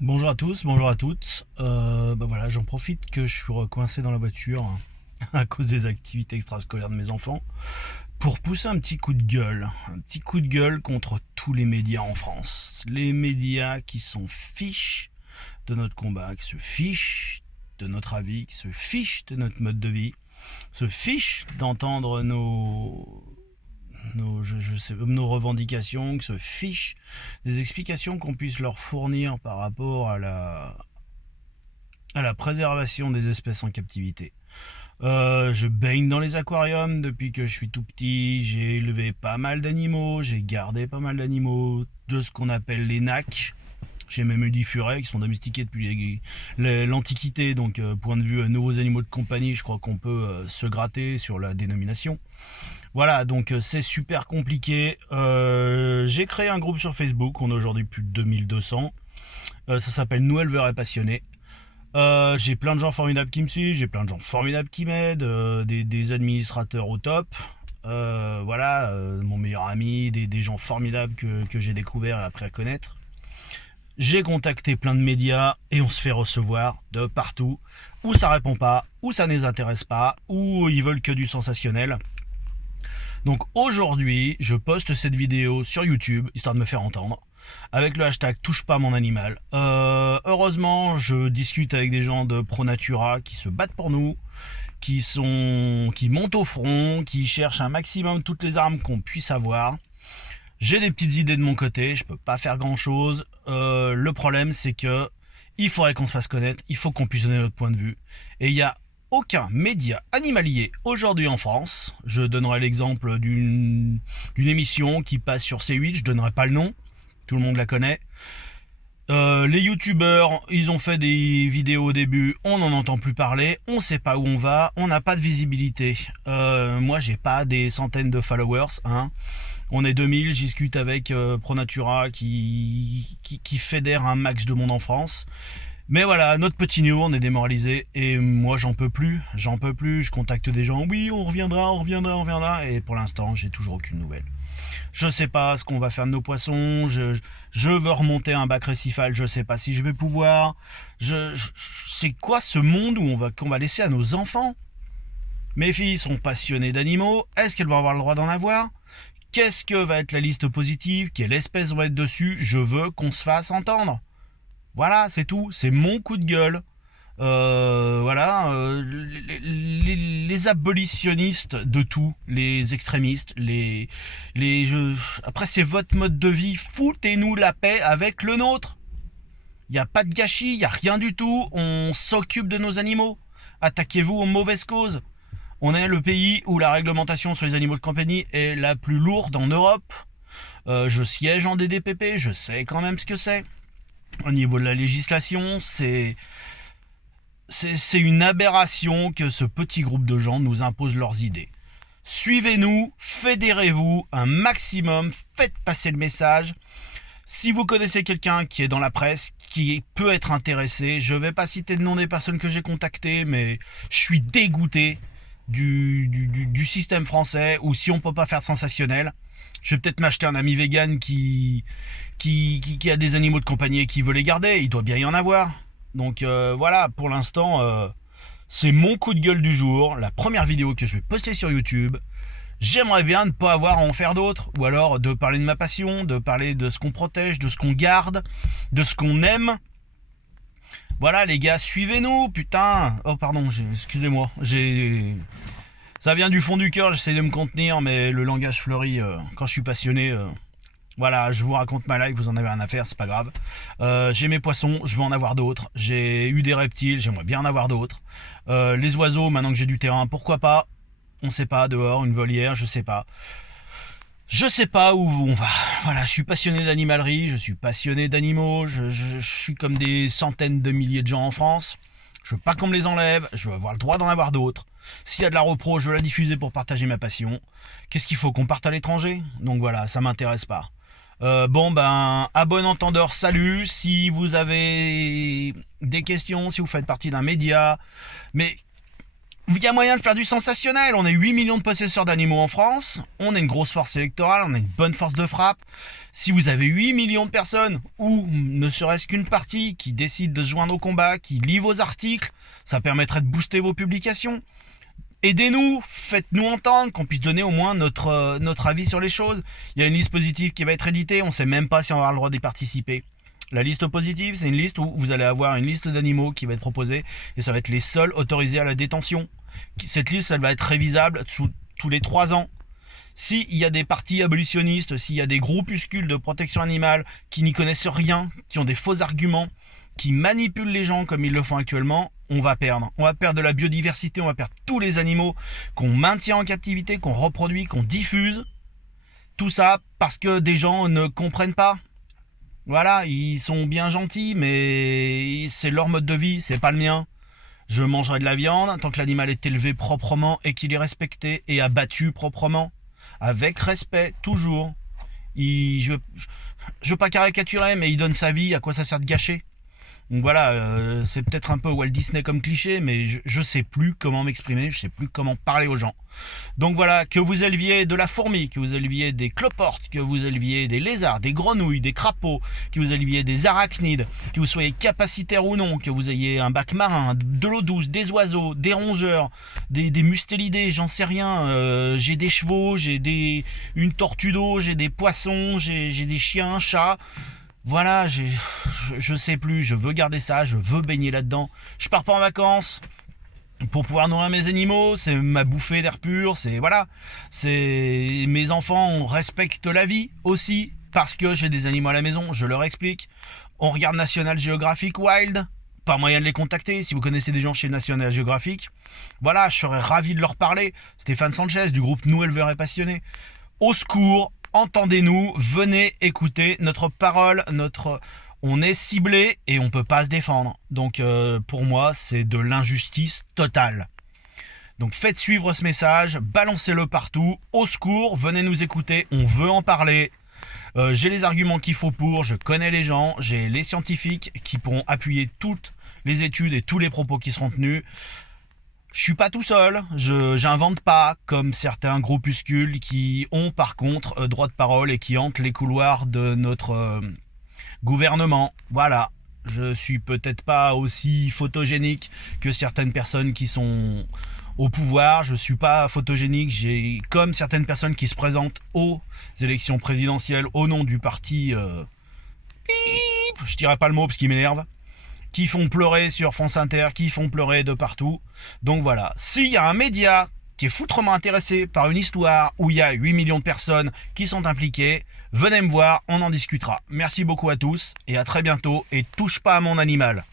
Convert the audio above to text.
Bonjour à tous, bonjour à toutes. Voilà, j'en profite que je suis recoincé dans la voiture à cause des activités extrascolaires de mes enfants pour pousser un petit coup de gueule contre tous les médias en France. Les médias qui s'en fichent de notre combat, qui se fichent de notre avis, qui se fichent de notre mode de vie, se fichent d'entendre nos revendications, qui se fichent des explications qu'on puisse leur fournir par rapport à la préservation des espèces en captivité. Je baigne dans les aquariums depuis que je suis tout petit, j'ai élevé pas mal d'animaux, j'ai gardé pas mal d'animaux de ce qu'on appelle les NAC. J'ai même eu des furets qui sont domestiqués depuis l'Antiquité, donc point de vue nouveaux animaux de compagnie, je crois qu'on peut se gratter sur la dénomination. Voilà, donc c'est super compliqué. J'ai créé un groupe sur Facebook, on a aujourd'hui plus de 2200. Ça s'appelle Nous éleveurs et passionnés. J'ai plein de gens formidables qui me suivent, j'ai plein de gens formidables qui m'aident, des administrateurs au top. Mon meilleur ami, des gens formidables que j'ai découvert et appris à connaître. J'ai contacté plein de médias et on se fait recevoir de partout, où ça répond pas, où ça ne les intéresse pas, où ils veulent que du sensationnel. Donc aujourd'hui, je poste cette vidéo sur YouTube, histoire de me faire entendre, avec le hashtag touche pas mon animal. Heureusement, je discute avec des gens de Pro Natura qui se battent pour nous, qui montent au front, qui cherchent un maximum toutes les armes qu'on puisse avoir. J'ai des petites idées de mon côté, je peux pas faire grand chose. Le problème, c'est que il faudrait qu'on se fasse connaître, il faut qu'on puisse donner notre point de vue. Et il y a aucun média animalier aujourd'hui en France. Je donnerai l'exemple d'une émission qui passe sur C8, je donnerai pas le nom, tout le monde la connaît. Les youtubeurs, ils ont fait des vidéos au début, on n'en entend plus parler, on sait pas où on va, on n'a pas de visibilité. Moi, j'ai pas des centaines de followers, hein. On est 2000, je discute avec ProNatura qui fédère un max de monde en France. Mais voilà, notre petit niveau, on est démoralisé et moi j'en peux plus, je contacte des gens, oui on reviendra, et pour l'instant j'ai toujours aucune nouvelle. Je sais pas ce qu'on va faire de nos poissons, je veux remonter un bac récifal, je sais pas si je vais pouvoir, c'est quoi ce monde qu'on va laisser à nos enfants? Mes filles sont passionnées d'animaux, est-ce qu'elles vont avoir le droit d'en avoir? Qu'est-ce que va être la liste positive? Quelle espèce va être dessus? Je veux qu'on se fasse entendre. Voilà, c'est tout. C'est mon coup de gueule. Les abolitionnistes de tout, les extrémistes, après c'est votre mode de vie, foutez-nous la paix avec le nôtre. Il n'y a pas de gâchis, il n'y a rien du tout, on s'occupe de nos animaux. Attaquez-vous aux mauvaises causes. On est le pays où la réglementation sur les animaux de compagnie est la plus lourde en Europe. Je siège en DDPP, je sais quand même ce que c'est. Au niveau de la législation, c'est une aberration que ce petit groupe de gens nous impose leurs idées. Suivez-nous, fédérez-vous un maximum, faites passer le message. Si vous connaissez quelqu'un qui est dans la presse, qui peut être intéressé, je ne vais pas citer le nom des personnes que j'ai contactées, mais je suis dégoûté du système français, où si on ne peut pas faire de sensationnel, je vais peut-être m'acheter un ami vegan qui a des animaux de compagnie et qui veut les garder. Il doit bien y en avoir. Donc voilà, pour l'instant, c'est mon coup de gueule du jour, la première vidéo que je vais poster sur YouTube. J'aimerais bien ne pas avoir à en faire d'autres, ou alors de parler de ma passion, de parler de ce qu'on protège, de ce qu'on garde, de ce qu'on aime. Voilà les gars, suivez-nous, putain. Oh pardon, excusez-moi, ça vient du fond du cœur, j'essaie de me contenir, mais le langage fleurit quand je suis passionné. Voilà, je vous raconte ma life, vous en avez rien à faire, c'est pas grave. J'ai mes poissons, je veux en avoir d'autres. J'ai eu des reptiles, j'aimerais bien en avoir d'autres. Les oiseaux, maintenant que j'ai du terrain, pourquoi pas? On sait pas, dehors, une volière, je sais pas. Je sais pas où on va. Voilà, je suis passionné d'animalerie, je suis passionné d'animaux, je suis comme des centaines de milliers de gens en France. Je veux pas qu'on me les enlève, je veux avoir le droit d'en avoir d'autres. S'il y a de la repro, je veux la diffuser pour partager ma passion. Qu'est-ce qu'il faut, qu'on parte à l'étranger? Donc voilà, ça m'intéresse pas. À bon entendeur, salut. Si vous avez des questions, si vous faites partie d'un média, mais Il y a moyen de faire du sensationnel. On est 8 millions de possesseurs d'animaux en France. On a une grosse force électorale. On a une bonne force de frappe. Si vous avez 8 millions de personnes, ou ne serait-ce qu'une partie, qui décide de se joindre au combat, qui lit vos articles, ça permettrait de booster vos publications. Aidez-nous, faites-nous entendre, qu'on puisse donner au moins notre avis sur les choses. Il y a une liste positive qui va être éditée. On ne sait même pas si on va avoir le droit d'y participer. La liste positive, c'est une liste où vous allez avoir une liste d'animaux qui va être proposée et ça va être les seuls autorisés à la détention. Cette liste, elle va être révisable tous les 3 ans. S'il y a des partis abolitionnistes, s'il y a des groupuscules de protection animale qui n'y connaissent rien, qui ont des faux arguments, qui manipulent les gens comme ils le font actuellement, on va perdre. On va perdre de la biodiversité, on va perdre tous les animaux qu'on maintient en captivité, qu'on reproduit, qu'on diffuse. Tout ça parce que des gens ne comprennent pas. Voilà, ils sont bien gentils, mais c'est leur mode de vie, c'est pas le mien. Je mangerai de la viande tant que l'animal est élevé proprement et qu'il est respecté et abattu proprement, avec respect, toujours. Je veux pas caricaturer, mais il donne sa vie, à quoi ça sert de gâcher ? Donc voilà, c'est peut-être un peu Walt Disney comme cliché, mais je sais plus comment m'exprimer, je sais plus comment parler aux gens. Donc voilà, que vous éleviez de la fourmi, que vous éleviez des cloportes, que vous éleviez des lézards, des grenouilles, des crapauds, que vous éleviez des arachnides, que vous soyez capacitaire ou non, que vous ayez un bac marin, de l'eau douce, des oiseaux, des rongeurs, des mustélidés, j'en sais rien, j'ai des chevaux, une tortue d'eau, j'ai des poissons, j'ai des chiens, chats. Voilà, je sais plus, je veux garder ça, je veux baigner là-dedans. Je pars pas en vacances pour pouvoir nourrir mes animaux, c'est ma bouffée d'air pur, c'est mes enfants respectent la vie aussi parce que j'ai des animaux à la maison, je leur explique. On regarde National Geographic Wild, pas moyen de les contacter si vous connaissez des gens chez National Geographic. Voilà, je serais ravi de leur parler. Stéphane Sanchez du groupe Nous Éleveurs et Passionnés. Au secours, entendez-nous, venez écouter notre parole, on est ciblé et on peut pas se défendre. Donc pour moi, c'est de l'injustice totale. Donc faites suivre ce message, balancez-le partout. Au secours, venez nous écouter, on veut en parler. J'ai les arguments qu'il faut pour, je connais les gens, j'ai les scientifiques qui pourront appuyer toutes les études et tous les propos qui seront tenus. Je suis pas tout seul, j'invente pas comme certains groupuscules qui ont par contre droit de parole et qui hantent les couloirs de notre gouvernement. Voilà, je suis peut-être pas aussi photogénique que certaines personnes qui sont au pouvoir, je suis pas photogénique, j'ai comme certaines personnes qui se présentent aux élections présidentielles au nom du parti je dirais pas le mot parce qu'il m'énerve, qui font pleurer sur France Inter, qui font pleurer de partout. Donc voilà, s'il y a un média qui est foutrement intéressé par une histoire où il y a 8 millions de personnes qui sont impliquées, venez me voir, on en discutera. Merci beaucoup à tous et à très bientôt et touche pas à mon animal.